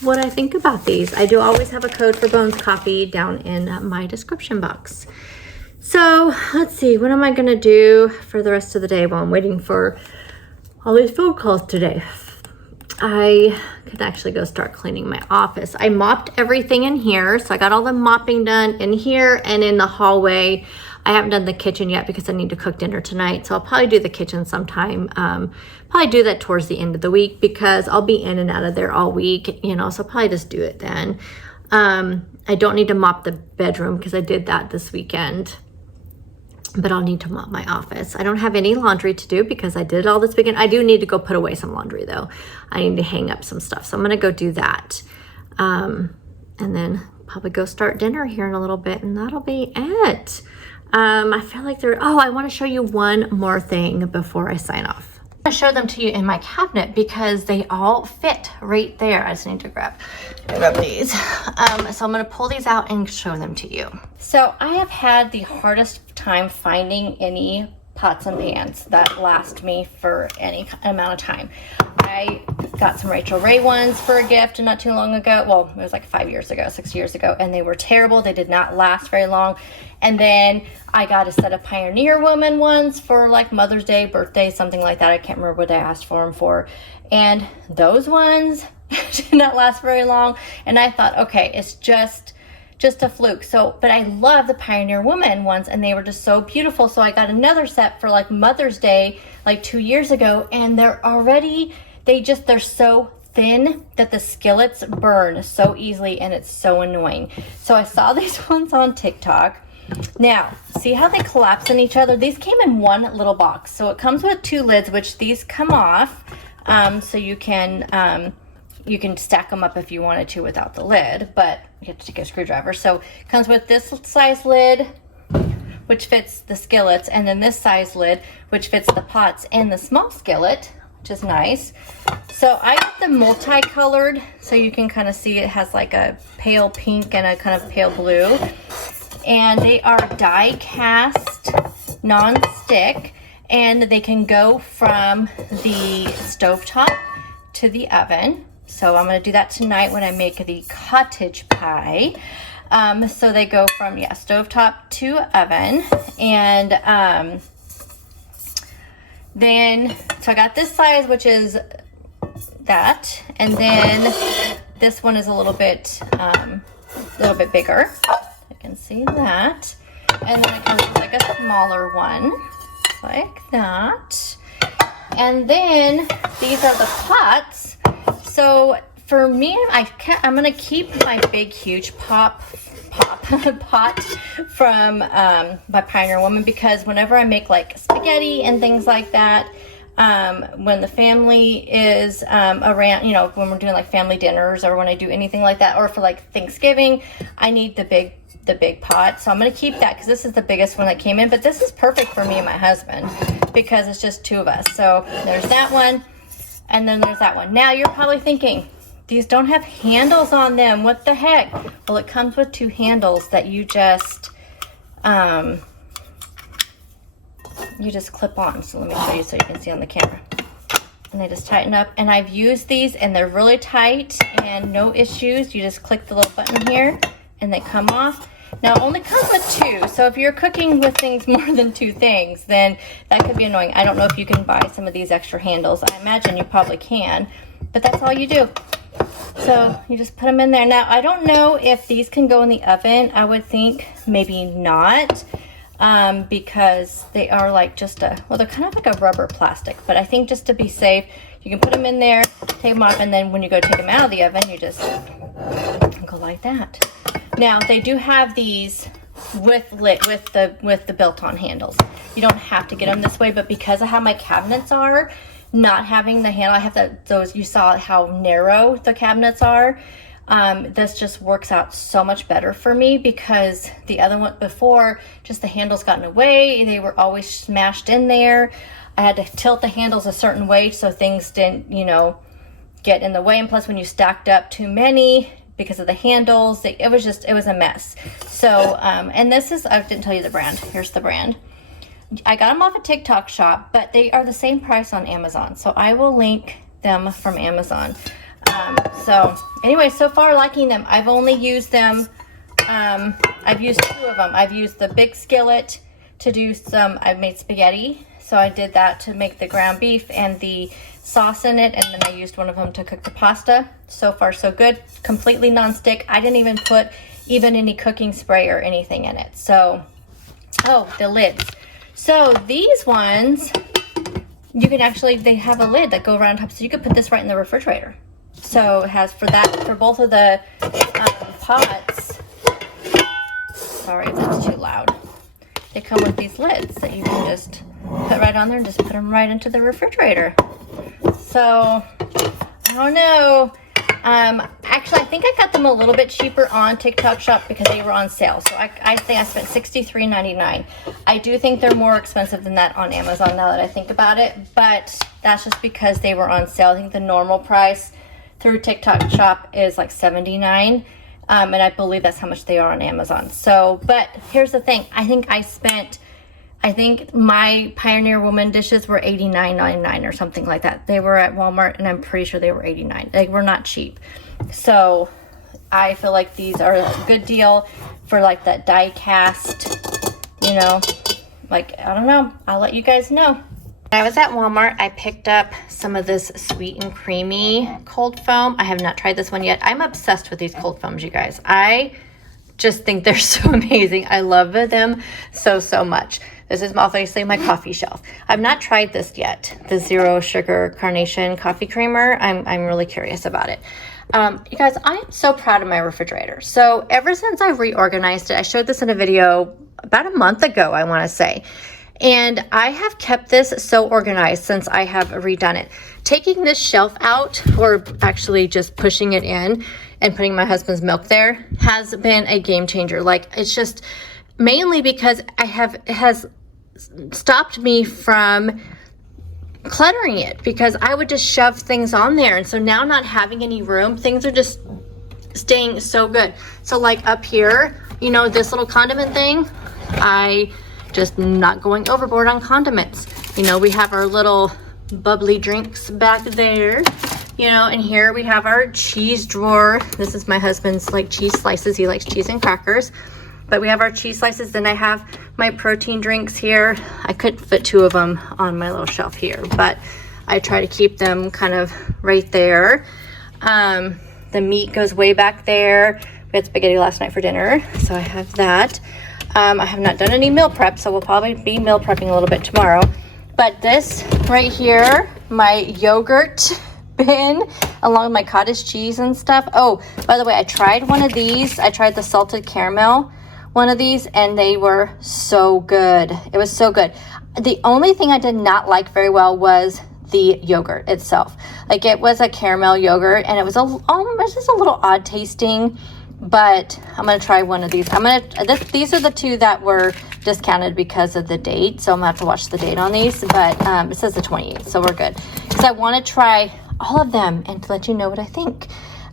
what I think about these. I do always have a code for Bones Coffee down in my description box. So let's see, what am I gonna do for the rest of the day while I'm waiting for all these phone calls today? I could actually go start cleaning my office. I mopped everything in here. So I got all the mopping done in here and in the hallway. I haven't done the kitchen yet because I need to cook dinner tonight. So I'll probably do the kitchen sometime. Probably do that towards the end of the week because I'll be in and out of there all week, so I'll probably just do it then. I don't need to mop the bedroom because I did that this weekend, but I'll need to mop my office. I don't have any laundry to do because I did it all this weekend. I do need to go put away some laundry though. I need to hang up some stuff. So I'm gonna go do that. And then probably go start dinner here in a little bit and that'll be it. I feel like I want to show you one more thing before I sign off. I'm going to show them to you in my cabinet because they all fit right there. I just need to grab these. So I'm going to pull these out and show them to you. So I have had the hardest time finding any pots and pans that last me for any amount of time. I got some Rachel Ray ones for a gift not too long ago. Well, it was like 6 years ago, and they were terrible. They did not last very long. And then I got a set of Pioneer Woman ones for like Mother's Day, birthday, something like that. I can't remember what I asked for them for. And those ones did not last very long. And I thought, okay, it's just a fluke. So, but I love the Pioneer Woman ones and they were just so beautiful. So I got another set for like Mother's Day, like 2 years ago. And they're so thin that the skillets burn so easily and it's so annoying. So I saw these ones on TikTok Now, see how they collapse in each other? These came in one little box. So it comes with 2 lids, which these come off. So you can stack them up if you wanted to without the lid, but you have to take a screwdriver. So it comes with this size lid, which fits the skillets, and then this size lid, which fits the pots and the small skillet, which is nice. So I got the multicolored, so you can kind of see it has like a pale pink and a kind of pale blue. And they are die cast, non-stick, and they can go from the stovetop to the oven. So I'm going to do that tonight when I make the cottage pie. So they go from, stovetop to oven. And then, so I got this size, which is that. And then this one is a little bit bigger. You can see that. And then it comes with like a smaller one, like that. And then these are the pots. So for me, I'm gonna keep my big, huge pot from my Pioneer Woman, because whenever I make like spaghetti and things like that, when the family is around, you know, when we're doing like family dinners or when I do anything like that, or for like Thanksgiving, I need the big pot. So I'm going to keep that because this is the biggest one that came in, but this is perfect for me and my husband because it's just 2 of us. So there's that one, and then there's that one. Now you're probably thinking, these don't have handles on them. What the heck? Well, it comes with 2 handles that you just clip on. So let me show you so you can see on the camera. And they just tighten up. And I've used these and they're really tight and no issues. You just click the little button here and they come off. Now it only comes with 2, so if you're cooking with things more than 2 things, then that could be annoying. I don't know if you can buy some of these extra handles. I imagine you probably can, but that's all you do. So you just put them in there. Now I don't know if these can go in the oven. I would think maybe not, because they are like just they're kind of like a rubber plastic, but I think just to be safe, you can put them in there, take them off, and then when you go take them out of the oven, you just go like that. Now they do have these with the built-on handles. You don't have to get them this way, but because of how my cabinets are, not having the handle, I have those. You saw how narrow the cabinets are. This just works out so much better for me because the other one before, just the handles got in the way. They were always smashed in there. I had to tilt the handles a certain way so things didn't, you know, get in the way. And plus, when you stacked up too many because of the handles, it was a mess. So, and this is, I didn't tell you the brand. Here's the brand. I got them off a TikTok shop, but they are the same price on Amazon. So I will link them from Amazon. So anyway, so far liking them. I've only used them, I've used 2 of them. I've used the big skillet to do I've made spaghetti. So I did that to make the ground beef and the sauce in it, and then I used one of them to cook the pasta. So far so good, completely non-stick. I didn't even put any cooking spray or anything in it. So, oh, the lids. So these ones, you can actually, they have a lid that go around top, so you could put this right in the refrigerator. So it has for both of the pots. Sorry if that's too loud. They come with these lids that you can just put right on there and just put them right into the refrigerator. So, I don't know. Actually, I think I got them a little bit cheaper on TikTok Shop because they were on sale. So I think I spent $63.99. I do think they're more expensive than that on Amazon now that I think about it, but that's just because they were on sale. I think the normal price through TikTok Shop is like $79. And I believe that's how much they are on Amazon. So, but here's the thing. I think my Pioneer Woman dishes were $89.99 or something like that. They were at Walmart, and I'm pretty sure they were $89. They were not cheap. So I feel like these are a good deal for like that die cast, you know, like, I don't know. I'll let you guys know. When I was at Walmart, I picked up some of this sweet and creamy cold foam. I have not tried this one yet. I'm obsessed with these cold foams, you guys. I just think they're so amazing. I love them so much. This is obviously my coffee shelf. I've not tried this yet, the zero sugar carnation coffee creamer. I'm really curious about it. You guys, I'm so proud of my refrigerator. So ever since I've reorganized it, I showed this in a video about a month ago, I want to say. And I have kept this so organized since I have redone it. Taking this shelf out, or actually just pushing it in and putting my husband's milk there, has been a game changer. Like, it's just mainly because it has stopped me from cluttering it, because I would just shove things on there. And so now, not having any room, things are just staying so good. So like up here, you know, this little condiment thing, I just not going overboard on condiments. You know, we have our little bubbly drinks back there, you know, and here we have our cheese drawer. This is my husband's like cheese slices. He likes cheese and crackers. But we have our cheese slices. Then I have my protein drinks here. I couldn't fit 2 of them on my little shelf here, but I try to keep them kind of right there. The meat goes way back there. We had spaghetti last night for dinner, so I have that. I have not done any meal prep, so we'll probably be meal prepping a little bit tomorrow. But this right here, my yogurt bin, along with my cottage cheese and stuff. Oh, by the way, I tried one of these. I tried the salted caramel one of these, and they were so good. It was so good. The only thing I did not like very well was the yogurt itself. Like, it was a caramel yogurt, and it was just a little odd tasting. But I'm gonna try one of these. These are the 2 that were discounted because of the date, so I'm gonna have to watch the date on these. But it says the 28th, so we're good. Because I want to try all of them and to let you know what I think.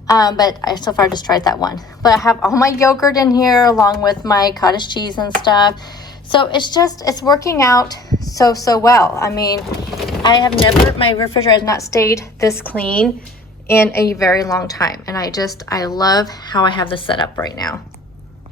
But I so far just tried that one. But I have all my yogurt in here along with my cottage cheese and stuff. So it's working out so well. I mean, my refrigerator has not stayed this clean in a very long time. And I love how I have this set up right now.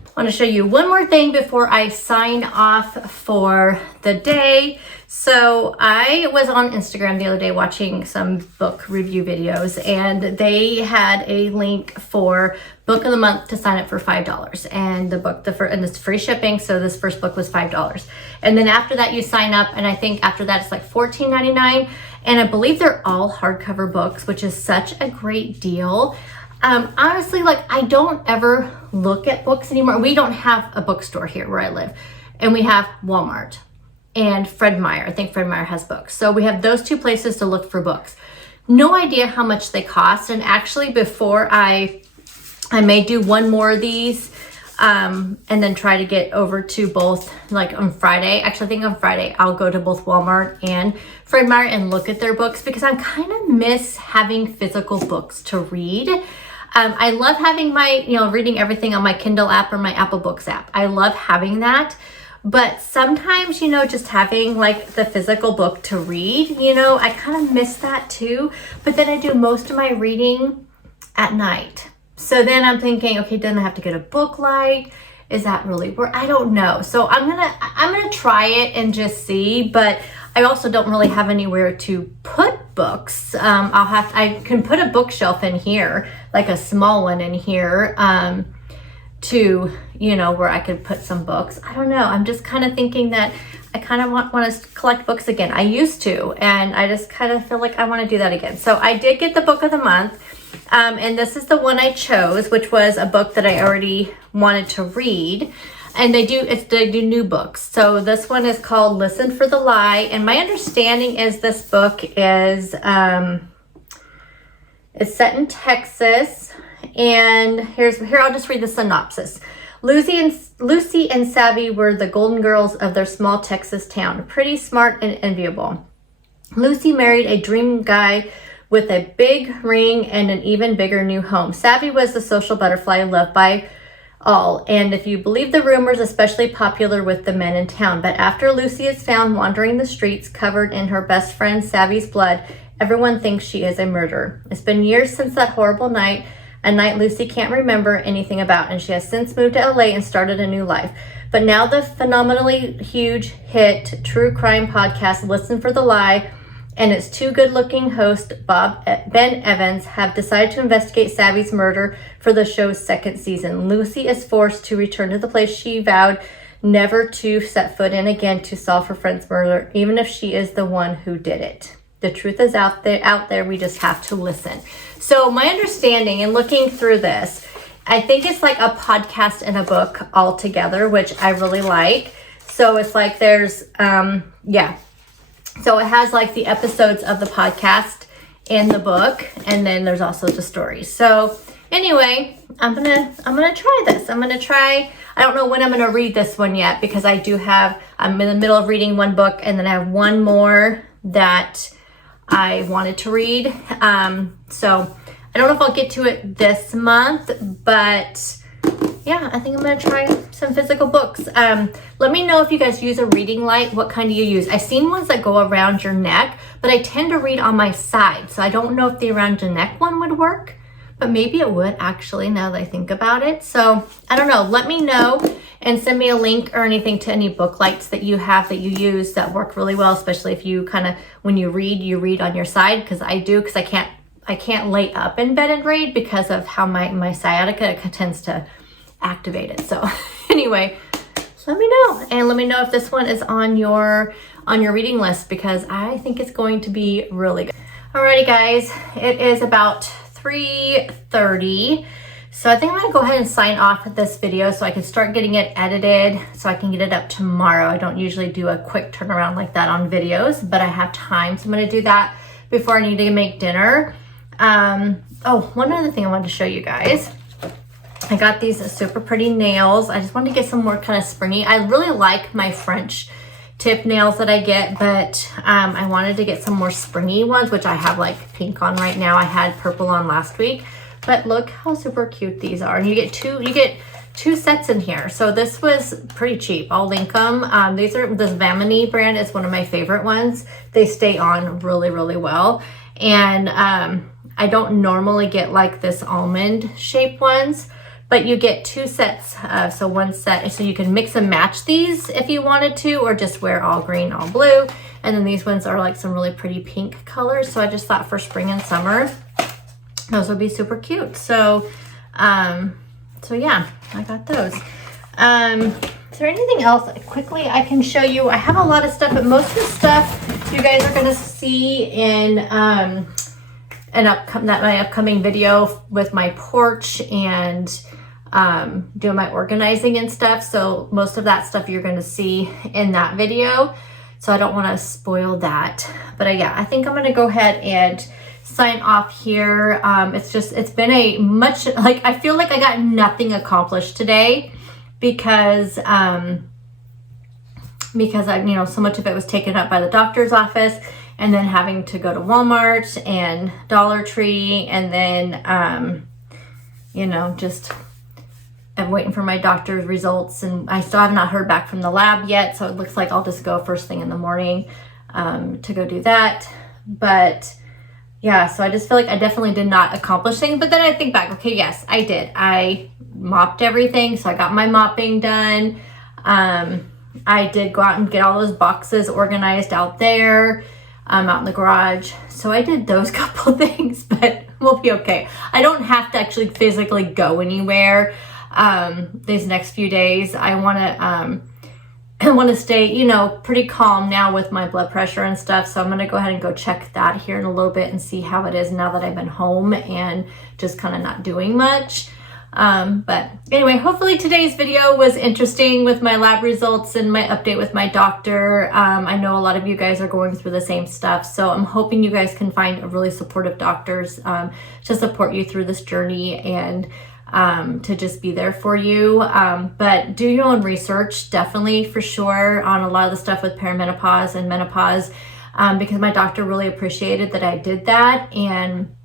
I want to show you one more thing before I sign off for the day. So I was on Instagram the other day watching some book review videos, and they had a link for book of the month to sign up for $5. And and it's free shipping. So this first book was $5. And then after that you sign up, and I think after that it's like $14.99. And I believe they're all hardcover books, which is such a great deal. Honestly, like, I don't ever look at books anymore. We don't have a bookstore here where I live, and we have Walmart and Fred Meyer. I think Fred Meyer has books. So we have those 2 places to look for books. No idea how much they cost. And actually, before I may do one more of these, and then try to get over to both, like on Friday. Actually, I think on Friday I'll go to both Walmart and Fred Meyer and look at their books, because I kind of miss having physical books to read. I love having reading everything on my Kindle app or my Apple Books app. I love having that. But sometimes, just having like the physical book to read, I kind of miss that too. But then I do most of my reading at night. So then I'm thinking, okay, then I have to get a book light. Is that really worth? I don't know. So I'm gonna try it and just see. But I also don't really have anywhere to put books. I can put a bookshelf in here, like a small one in here, where I could put some books. I don't know. I'm just kind of thinking that I kind of want to collect books again. I used to, and I just kind of feel like I want to do that again. So I did get the book of the month. And this is the one I chose, which was a book that I already wanted to read. And they do new books. So this one is called Listen for the Lie. And my understanding is this book is it's set in Texas. And here I'll just read the synopsis. Lucy and Savvy were the golden girls of their small Texas town, pretty smart and enviable. Lucy married a dream guy with a big ring and an even bigger new home. Savvy was the social butterfly loved by all, and if you believe the rumors, especially popular with the men in town. But after Lucy is found wandering the streets covered in her best friend Savvy's blood, everyone thinks she is a murderer. It's been years since that horrible night, a night Lucy can't remember anything about, and she has since moved to LA and started a new life. But now the phenomenally huge hit true crime podcast Listen for the Lie and its two good-looking hosts, Ben Evans, have decided to investigate Savvy's murder for the show's second season. Lucy is forced to return to the place she vowed never to set foot in again to solve her friend's murder, even if she is the one who did it. The truth is out there. We just have to listen. So my understanding in looking through this I think it's like a podcast and a book all together, which I really like. So it's like there's, yeah. So it has like the episodes of the podcast in the book, and then there's also the stories. So anyway, I'm gonna try this. I don't know when I'm gonna read this one yet, because I'm in the middle of reading one book, and then I have one more that I wanted to read. So I don't know if I'll get to it this month, but yeah, I think I'm gonna try some physical books. Let me know if you guys use a reading light, what kind do you use? I've seen ones that go around your neck, but I tend to read on my side. So I don't know if the around your neck one would work, but maybe it would actually, now that I think about it. So I don't know, let me know and send me a link or anything to any book lights that you have that you use that work really well, especially if you kind of, when you read on your side, because I do, because I can't lay up in bed and read because of how my sciatica tends to activate it. So anyway, let me know, and let me know if this one is on your reading list, because I think it's going to be really good. Alrighty guys, it is about 3:30. So I think I'm gonna go ahead and sign off this video so I can start getting it edited so I can get it up tomorrow. I don't usually do a quick turnaround like that on videos, but I have time, so I'm gonna do that before I need to make dinner. Oh, one other thing I wanted to show you guys. I got these super pretty nails. I just wanted to get some more kind of springy. I really like my French tip nails that I get, but I wanted to get some more springy ones, which I have like pink on right now. I had purple on last week, but look how super cute these are. And you get two sets in here. So this was pretty cheap. I'll link them. This Vamini brand is one of my favorite ones. They stay on really, really well. And I don't normally get like this almond shaped ones, but you get two sets. So one set, so you can mix and match these if you wanted to, or just wear all green, all blue. And then these ones are like some really pretty pink colors. So I just thought for spring and summer, those would be super cute. So, so yeah, I got those. Is there anything else quickly I can show you? I have a lot of stuff, but most of the stuff you guys are gonna see in my upcoming video with my porch and doing my organizing and stuff. So most of that stuff you're going to see in that video. So I don't want to spoil that. But yeah, I think I'm going to go ahead and sign off here. It's been I feel like I got nothing accomplished today because I, so much of it was taken up by the doctor's office, and then having to go to Walmart and Dollar Tree, and then, just I'm waiting for my doctor's results, and I still have not heard back from the lab yet, so it looks like I'll just go first thing in the morning to go do that. But yeah, so I just feel like I definitely did not accomplish things, but then I think back, okay, yes, I did. I mopped everything, so I got my mopping done. I did go out and get all those boxes organized out there. Out in the garage. So I did those couple things, but we'll be okay. I don't have to actually physically go anywhere these next few days. I want to stay, pretty calm now with my blood pressure and stuff. So I'm going to go ahead and go check that here in a little bit and see how it is now that I've been home and just kind of not doing much. But anyway, hopefully today's video was interesting with my lab results and my update with my doctor. I know a lot of you guys are going through the same stuff, so I'm hoping you guys can find really supportive doctors to support you through this journey and to just be there for you. But do your own research, definitely, for sure, on a lot of the stuff with perimenopause and menopause, because my doctor really appreciated that I did that, and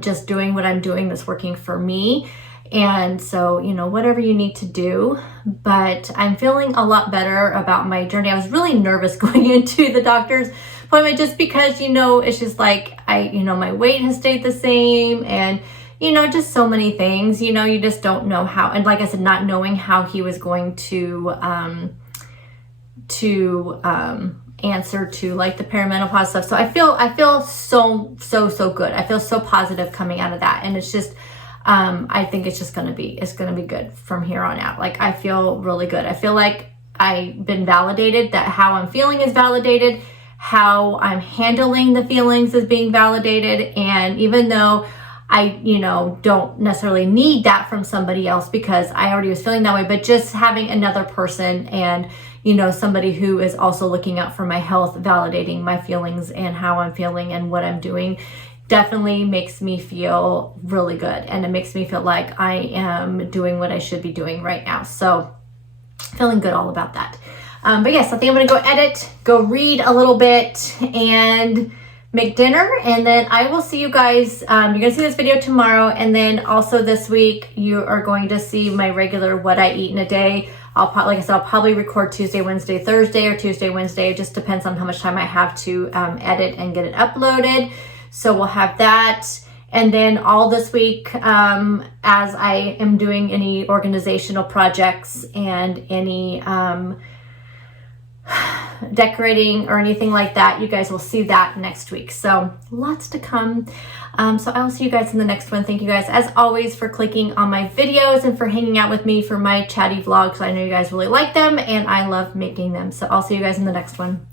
just doing what I'm doing that's working for me. And so, whatever you need to do, but I'm feeling a lot better about my journey. I was really nervous going into the doctor's appointment just because, it's just like, my weight has stayed the same, and, just so many things, you just don't know how, and like I said, not knowing how he was going to answer to like the perimenopause stuff. So I feel so good. I feel so positive coming out of that, and it's just I think it's gonna be good from here on out. Like, I feel really good. I feel like I've been validated, that how I'm feeling is validated, how I'm handling the feelings is being validated. And even though I, you know, don't necessarily need that from somebody else because I already was feeling that way, but just having another person and, you know, somebody who is also looking out for my health, validating my feelings and how I'm feeling and what I'm doing definitely makes me feel really good. And it makes me feel like I am doing what I should be doing right now. So feeling good all about that. But yes, I think I'm going to go edit, go read a little bit, and make dinner. And then I will see you guys. You're going to see this video tomorrow. And then also this week, you are going to see my regular what I eat in a day. Like I said, I'll probably record Tuesday, Wednesday, Thursday, or Tuesday, Wednesday. It just depends on how much time I have to edit and get it uploaded. So we'll have that. And then all this week, as I am doing any organizational projects and any decorating or anything like that, you guys will see that next week. So lots to come. So I will see you guys in the next one. Thank you guys, as always, for clicking on my videos and for hanging out with me for my chatty vlogs. I know you guys really like them and I love making them. So I'll see you guys in the next one.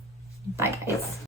Bye, guys.